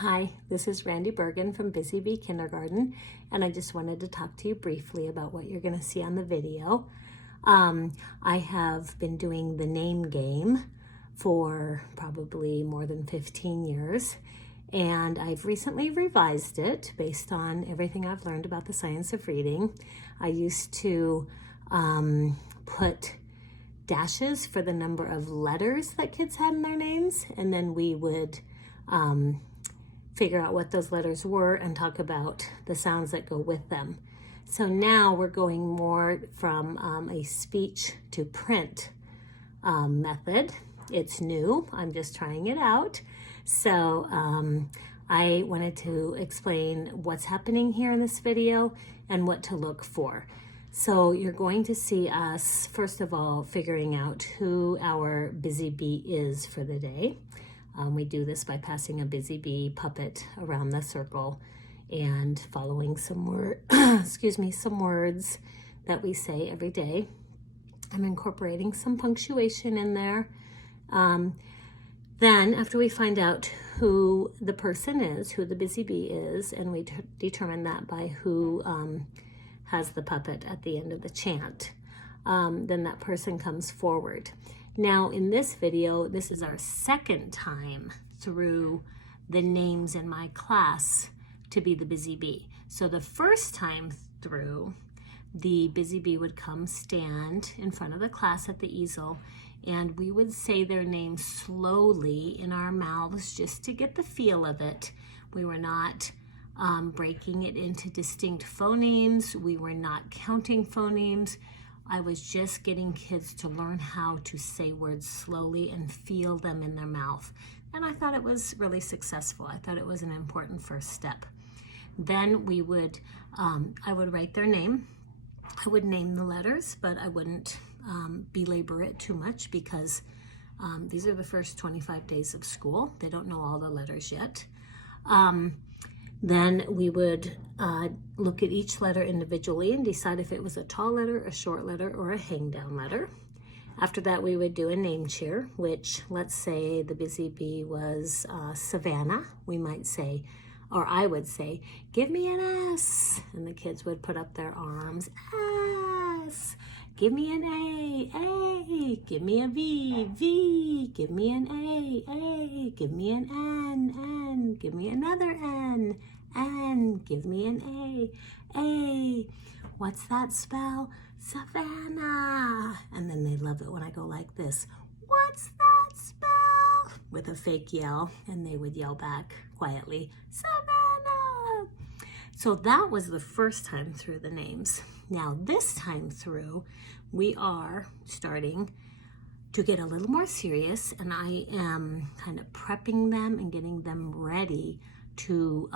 Hi, this is Randy Bergen from Busy Bee Kindergarten, and I just wanted to talk to you briefly about what you're going to see on the video. I have been doing the name game for probably more than 15 years, and I've recently revised it based on everything I've learned about the science of reading. I used to put dashes for the number of letters that kids had in their names, and then we would figure out what those letters were and talk about the sounds that go with them. So now we're going more from a speech to print method. It's new, I'm just trying it out. So I wanted to explain what's happening here in this video and what to look for. So you're going to see us, first of all, figuring out who our busy bee is for the day. We do this by passing a busy bee puppet around the circle and following some some words that we say every day. I'm incorporating some punctuation in there. Then after we find out who the person is, who the busy bee is, and we determine that by who has the puppet at the end of the chant, then that person comes forward. Now in this video, this is our second time through the names in my class to be the busy bee. So the first time through, the busy bee would come stand in front of the class at the easel, and we would say their name slowly in our mouths just to get the feel of it. We were not breaking it into distinct phonemes. We were not counting phonemes. I was just getting kids to learn how to say words slowly and feel them in their mouth. And I thought it was really successful. I thought it was an important first step. Then we would, I would write their name. I would name the letters, but I wouldn't belabor it too much because these are the first 25 days of school. They don't know all the letters yet. Then we would look at each letter individually and decide if it was a tall letter, a short letter, or a hang down letter. After that, we would do a name cheer, which, let's say the busy bee was Savannah. We might say, or I would say, give me an S. And the kids would put up their arms, S. Give me an A. Give me a V. Give me an A. Give me an N. Give me another N. Give me an A. What's that spell? Savannah. And then they love it when I go like this. What's that spell? With a fake yell, and they would yell back quietly, Savannah. So that was the first time through the names. Now this time through, we are starting to get a little more serious, and I am kind of prepping them and getting them ready to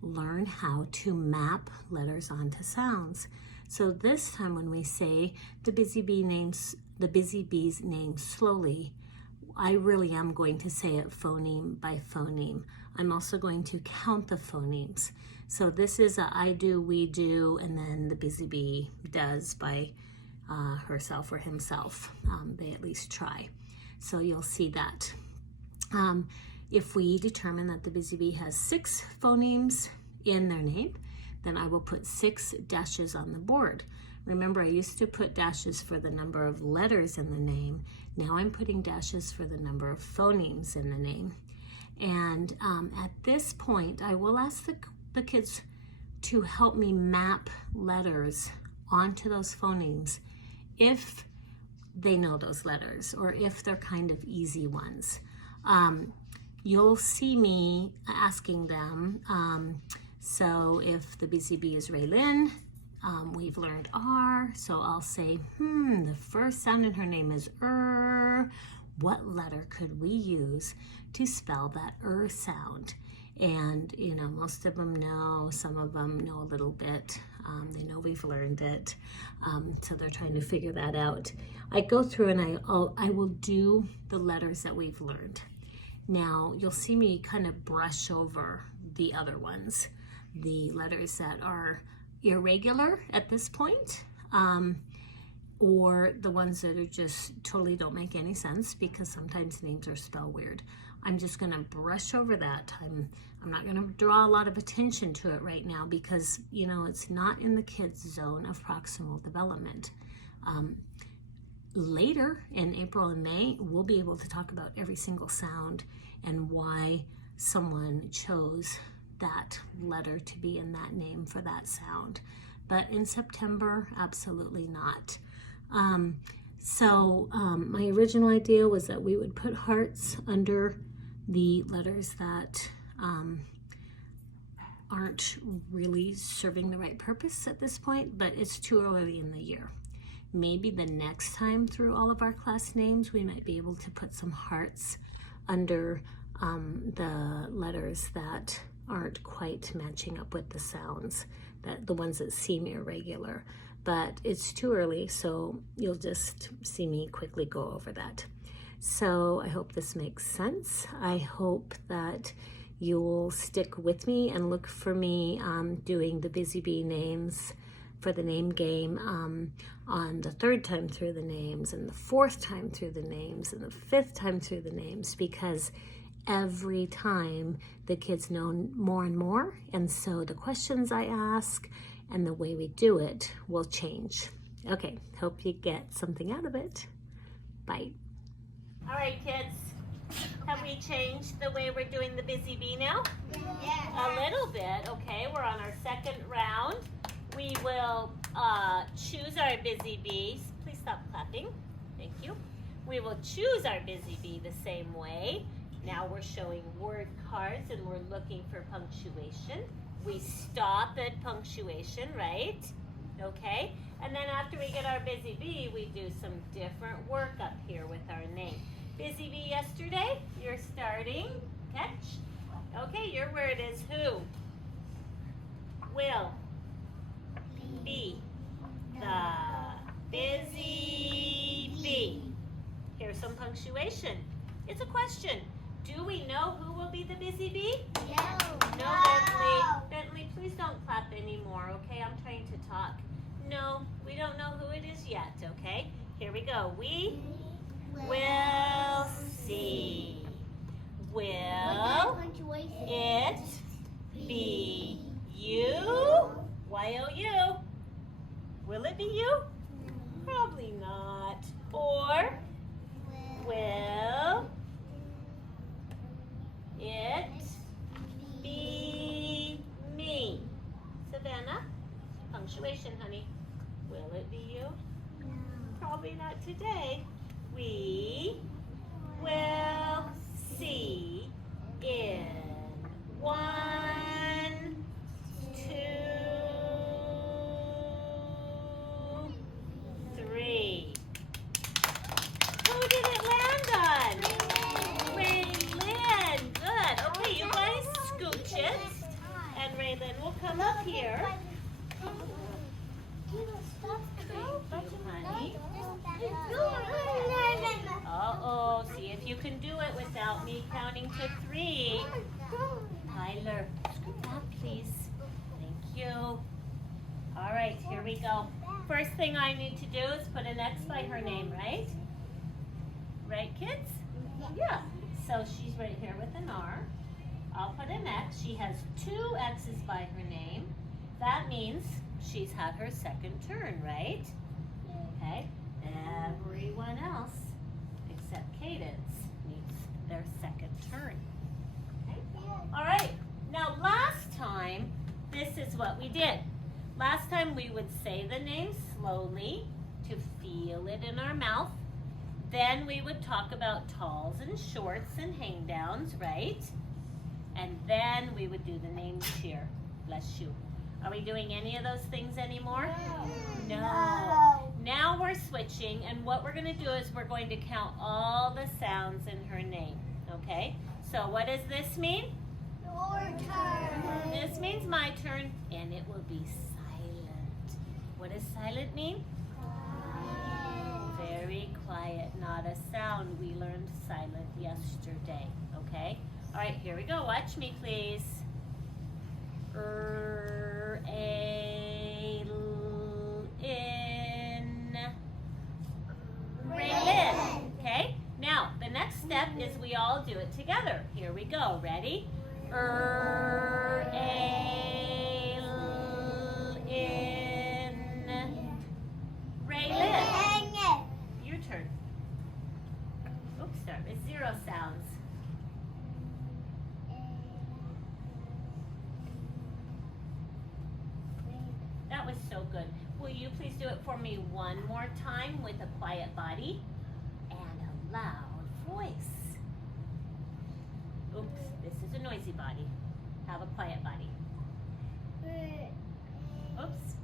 learn how to map letters onto sounds. So this time when we say the busy bee's name slowly, I really am going to say it phoneme by phoneme. I'm also going to count the phonemes. So this is a I do, we do, and then the busy bee does by herself or himself. They at least try. So you'll see that. If we determine that the busy bee has 6 phonemes in their name, then I will put 6 dashes on the board. Remember, I used to put dashes for the number of letters in the name. Now I'm putting dashes for the number of phonemes in the name. And at this point, I will ask the kids to help me map letters onto those phonemes if they know those letters or if they're kind of easy ones. You'll see me asking them, so if the busy bee is Raylin, we've learned R, so I'll say, the first sound in her name is what letter could we use to spell that sound? And, you know, most of them know, some of them know a little bit. They know we've learned it, so they're trying to figure that out. I go through and I will do the letters that we've learned. Now, you'll see me kind of brush over the other ones, the letters that are irregular at this point, or the ones that are just totally don't make any sense because sometimes names are spelled weird. I'm just going to brush over that. I'm not going to draw a lot of attention to it right now because, you know, it's not in the kids' zone of proximal development. Later in April and May, we'll be able to talk about every single sound and why someone chose that letter to be in that name for that sound. But in September, absolutely not. My original idea was that we would put hearts under the letters that aren't really serving the right purpose at this point, but it's too early in the year. Maybe the next time through all of our class names, we might be able to put some hearts under the letters that aren't quite matching up with the sounds, the ones that seem irregular. But it's too early, so you'll just see me quickly go over that. So I hope this makes sense. I hope that you'll stick with me and look for me doing the Busy Bee names for the name game on the third time through the names and the fourth time through the names and the fifth time through the names, because every time the kids know more and more, and so the questions I ask and the way we do it will change. Okay, hope you get something out of it. Bye. All right, kids, have we changed the way we're doing the Busy Bee now? Yes. A little bit, okay. We're on our second round. We will choose our Busy Bees. Please stop clapping. Thank you. We will choose our Busy Bee the same way. Now we're showing word cards and we're looking for punctuation. We stop at punctuation, right? Okay. And then after we get our Busy Bee, we do some different work up here with our name. Busy Bee yesterday, you're starting. Catch. Okay, your word is who? Will. Be. The Busy Bee. Here's some punctuation. It's a question. Do we know who will be the Busy Bee? No, Bentley, please don't clap anymore, okay? I'm trying to talk. No, we don't know who it is yet, okay? Here we go. We will see. Will it be you? Y-O-U. Will it be you? Probably not. Or will it be me? Savannah, punctuation, honey. Will it be you? Probably not today. We will see in 1, 2, 3. Who did it land on? Raylyn. Good. Okay, you guys scooch it. And Raylyn will come up here. Thank you, honey. Uh-oh. See if you can do it without me counting to 3. Tyler, scoot up, please. Thank you. All right, here we go. First thing I need to do is put an X by her name, right? Right, kids? Yeah. So she's right here with an R. I'll put an X. She has 2 X's by her name. That means she's had her second turn, right? Okay. Everyone else except Cadence needs their second turn. Okay. All right. Now last time, this is what we did. Last time we would say the name slowly to feel it in our mouth. Then we would talk about talls and shorts and hang downs, right? And then we would do the name cheer. Bless you. Are we doing any of those things anymore? No. Now we're switching, and what we're going to do is we're going to count all the sounds in her name, okay? So what does this mean? Your turn. This means my turn, and it will be silent. What does silent mean? Very quiet, not a sound. We learned silent yesterday, okay? All right, here we go. Watch me, please. In, Raylin. Okay? Now, the next step is we all do it together. Here we go. Ready? In. Raylin. Your turn. Oops, start with 0 sounds. That was so good. Will you please do it for me one more time with a quiet body and a loud voice? Oops, this is a noisy body. Have a quiet body. Oops.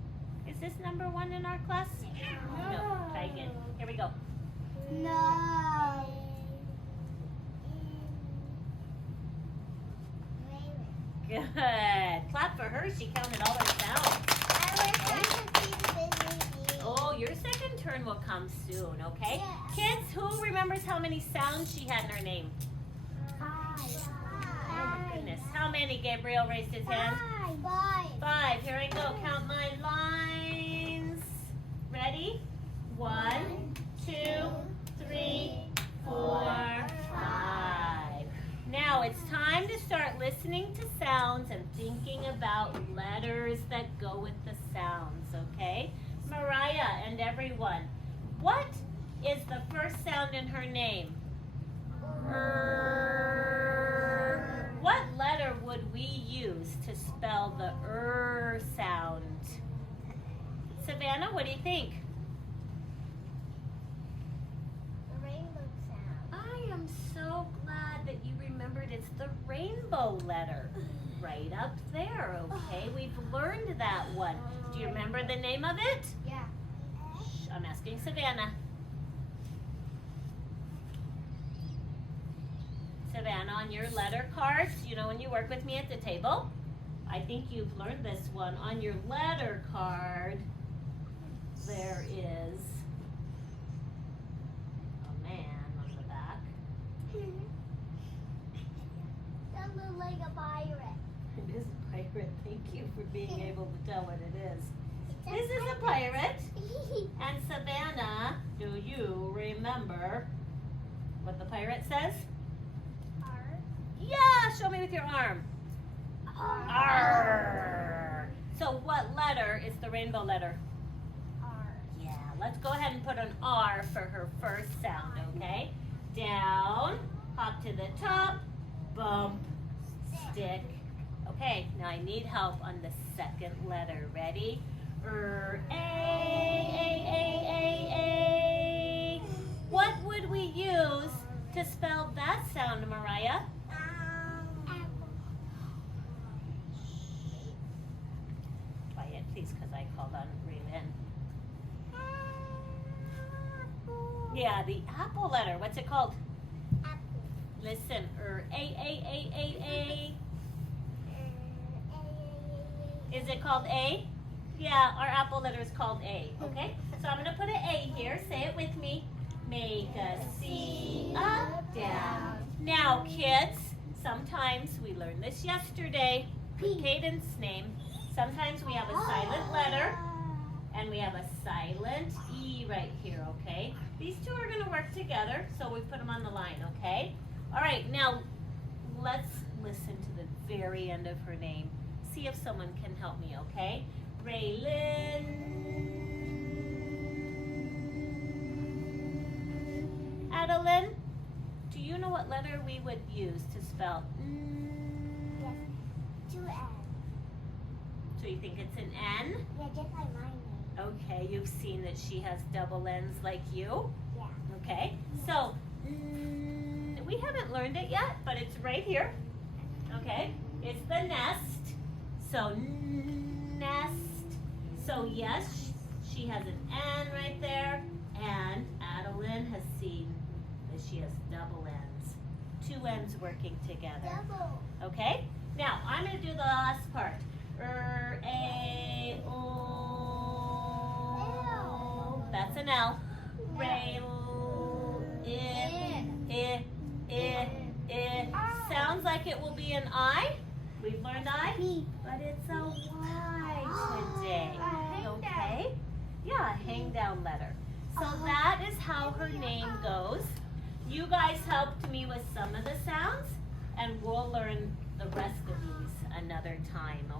Is this number 1 in our class? No. Try again. Here we go. No. Good. Clap for her. She counted all her sounds. Oh, your second turn will come soon, okay? Kids, who remembers how many sounds she had in her name? 5. Oh my goodness. How many? Gabriel raised his hand. 5. Here I go. Count my lines. Ready? 1, 2, 3, 4, 5. Now it's time to start listening to sounds and thinking about letters that go with the sounds, okay? Mariah and everyone, what is the first sound in her name? What letter would we use to spell the sound? Savannah, what do you think? I am so glad that you remembered it's the rainbow letter. Right up there, okay? We've learned that one. Do you remember the name of it? Yeah. Shh, I'm asking Savannah. Savannah, on your letter cards, you know when you work with me at the table, I think you've learned this one. On your letter card, there is a man on the back. That looks like a pirate. It is a pirate. Thank you for being able to tell what it is. This is a pirate. And Savannah, do you remember what the pirate says? Yeah, show me with your arm. R. So what letter is the rainbow letter? Yeah, let's go ahead and put an R for her first sound, okay? Down, hop to the top, bump, stick. Okay, now I need help on the second letter. Ready? A. What would we use to spell that sound, Mariah? Quiet, please, because I called on Raymond. Yeah, the apple letter. What's it called? Listen, A. Is it called A? Yeah, our apple letter is called A, okay? So I'm going to put an A here. Say it with me. Make a C, up, down. Now, kids, sometimes we learned this yesterday with Caden's name. Sometimes we have a silent letter and we have a silent E right here, okay? These two are going to work together, so we put them on the line, okay? All right, now let's listen to the very end of her name. See if someone can help me, okay? Raylin. Adeline, do you know what letter we would use to spell? Yes. 2 N. So you think it's an N? Yeah, just like my name. Okay, you've seen that she has double N's like you? Yeah. Okay, so we haven't learned it yet, but it's right here. Okay, it's the nest. So nest. So yes, she has an N right there, and Adeline has seen that she has double N's. 2 N's working together. Double. Okay? Now, I'm going to do the last part. A, O. That's an L. Rail, I. Sounds like it will be an I. We've learned I, but it's a Y today. Okay? Yeah, a hang down letter. So that is how her name goes. You guys helped me with some of the sounds, and we'll learn the rest of these another time.